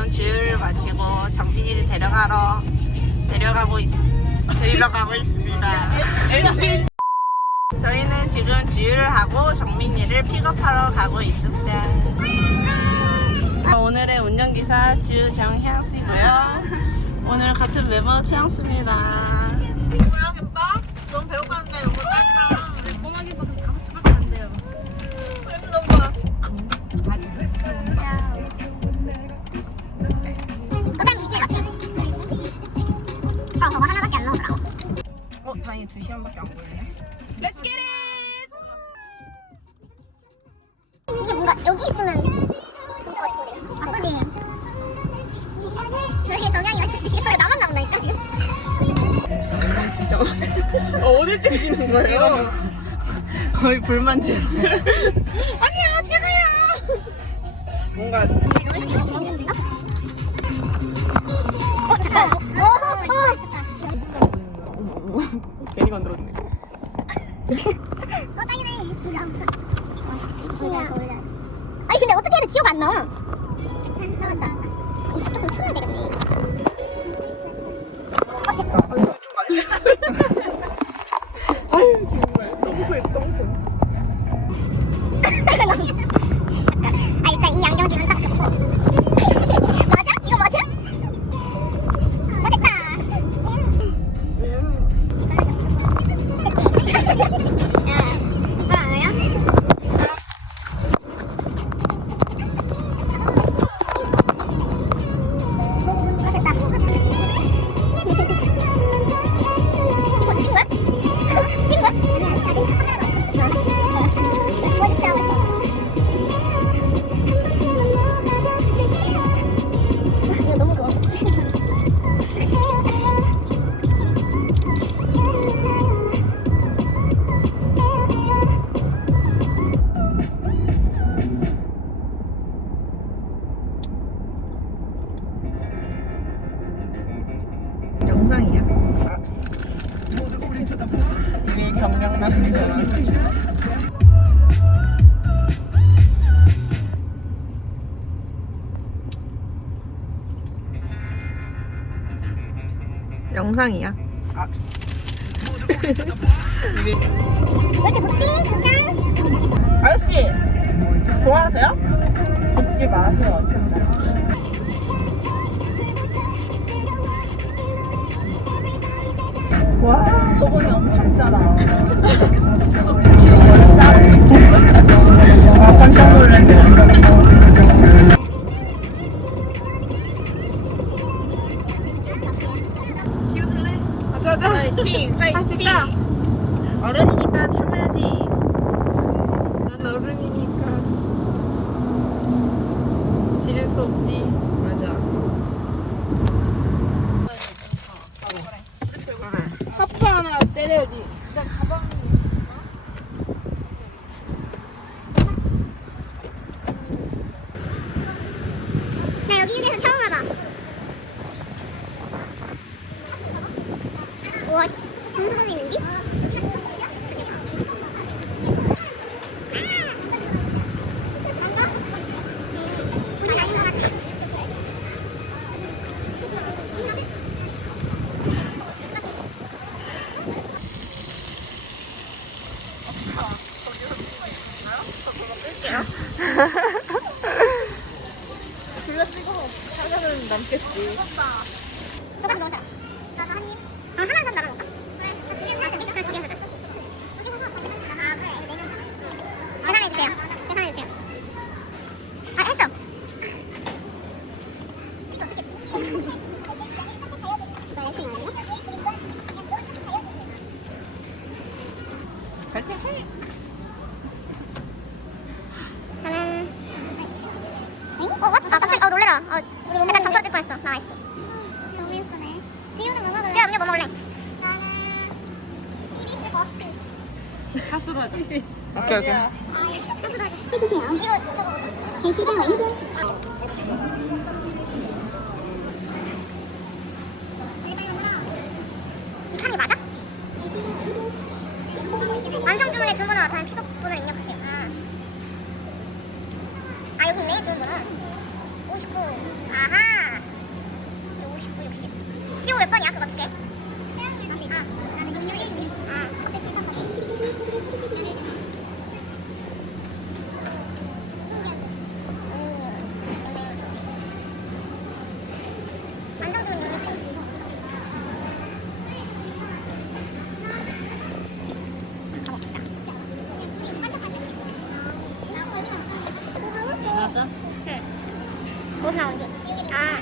지금 주유를 마치고 정빈이를 데려가러 데려가고 있 데려가고 있습니다. 저희는 지금 주유를 하고 정민이를 픽업하러 가고 있습니다. 오늘의 운전기사 주정향 씨고요. 오늘 같은 멤버 채영 씨입니다. 뭐야 김밥? 너무 배고팠는데 너무 짧다. 2시간밖에 안 걸리네. Let's get it! 이게 뭔가 여기 있으면 좋을 것 같은데. 아, 그지? 저렇게 동양이 완전 이빨 나만 나온다니까, 지금? 어딜 찍으시는 거예요? 거의 불만제로. 아니야, 제가야. 뭔가? 어, 잠깐. 오, 오, 잠깐. 괜히 건드렸네. 어, 딱이네. 이거. 아니, 근데 어떻게 해도 지호가 안 나와. 나왔다. 이거 조금 틀어야 되겠네. 어, 됐다. 영상이야? 이미 나는 거 영상이야. 아. 왜 이렇게 못지? 진짜? 아저씨 좋아하세요? 듣지 마세요. 와, 소금이 엄청 짜다. 아, 깜짝 놀랐네. 가자. 파이팅. 어른이니까 참아야지. 난 어른이니까 지릴 수 없지. 맞아. 하프 하나 때려야지. 일단 가방이. 나 여기 중에서 처음 와봐. 우와, 씨. 분수도 있는데? 둘러 찍어. 사진은 남겠지. 똑같이 먹자. 나도 한 입. 아, 하나 좀 나눠 먹자. 그래. 두개. 두개 하자. 두개 하자. 두개 하자. 아, 그래. 네 명. 계산해 주세요. 계산해 주세요. 아, 했어. 파이팅 해. 저는 어? 어? 아 깜짝 어 놀래라 어 약간 아이스 너무 예쁘네 지우는 뭐 먹을래? 지우 음료 뭐 먹을래? 나는 이비스 버스트 하수로 하자. 오케이, 오케이. 해주세요 이거 저거? 대기가 이 칸이 맞아? 완성 주문에 주문과 다른 픽업번호를 입력하세요 아. 아 여기 있네 주문번호 59 59. 아하. 59, 60. 지호 몇 번이야 그거 두 개? 아, 나는 60, 60. 아, 어때 불판 거네. 완성 좋은 능력. 가봅시다. 맞아? 나온지? 아.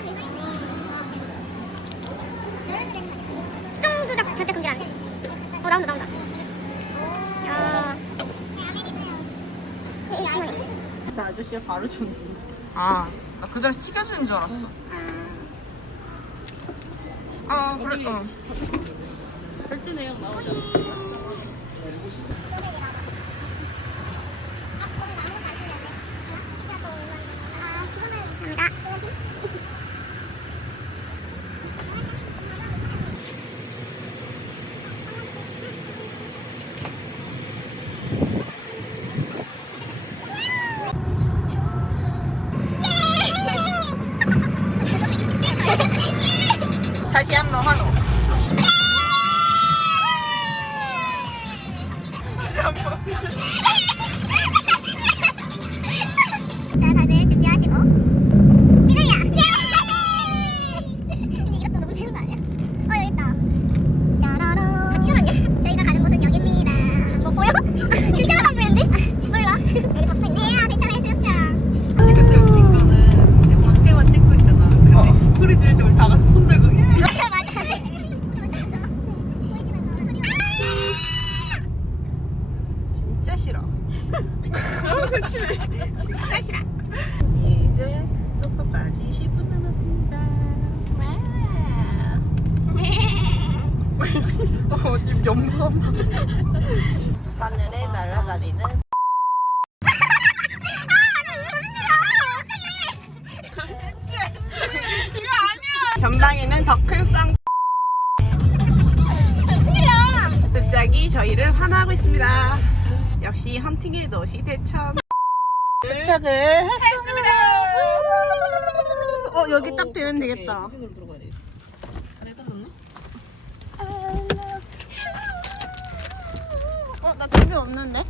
수정 조작 절대 금지 안 돼. 어 나온다 나온다. 아. 이 친구네. 저 아저씨가 바로 줬는데. 아, 나 그 자리에서 튀겨주는 줄 알았어. 아, 그래, 어. 절대 내용 나오잖아. 진짜 싫어. 이제 숙소까지 10분 남았습니다. 어, 지금 염소한 하늘에 날아다니는. 전방에는 더 큰 쌍. 두 짝이 저희를 환호하고 있습니다. 역시 헌팅의 도시 대천. 도착을 했습니다. 어 여기 딱 되면 되겠다. 어나 TV 없는데?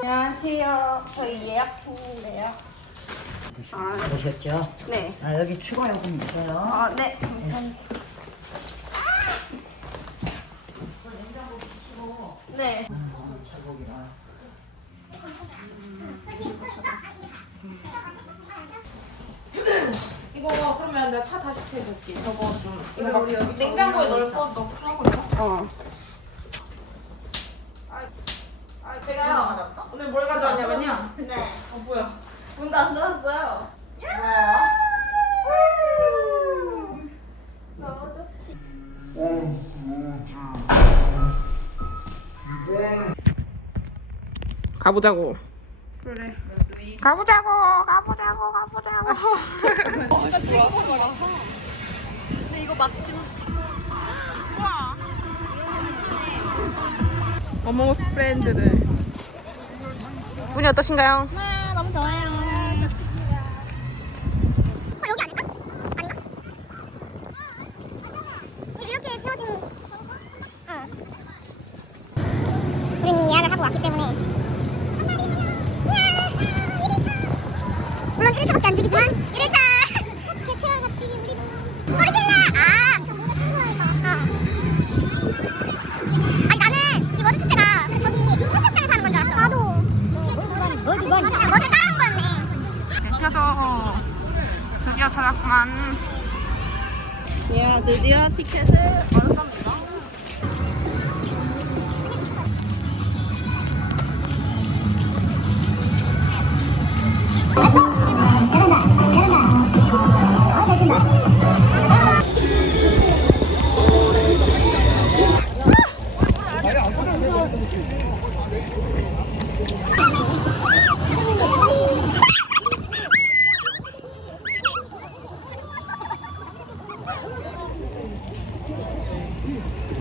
안녕하세요. 저희 예약 중인데요. 아, 오셨죠? 네. 아, 여기 추가 요금 있어요. 아, 네. 감사합니다. 네. 이거 그러면 내가 차 다시 태워볼게. 저거 좀. 이거 우리 여기 냉장고에 넣을 거 넣고 하고 있어? 어. 아, 제가요. 오늘 뭘 가져왔냐면요. 네. 어, 뭐야. 문도 안 닫았어요. 뭐야? 너무 좋지. 가보자고. 그래. 가보자고, 가보자고, 가보자고. 근데 이거 막지. 우와. 어머머스 프렌드들. 분이 어떠신가요? 아, 너무 좋아요. 드디어 티켓을 얻었답니다. 아빠! 어? Yeah.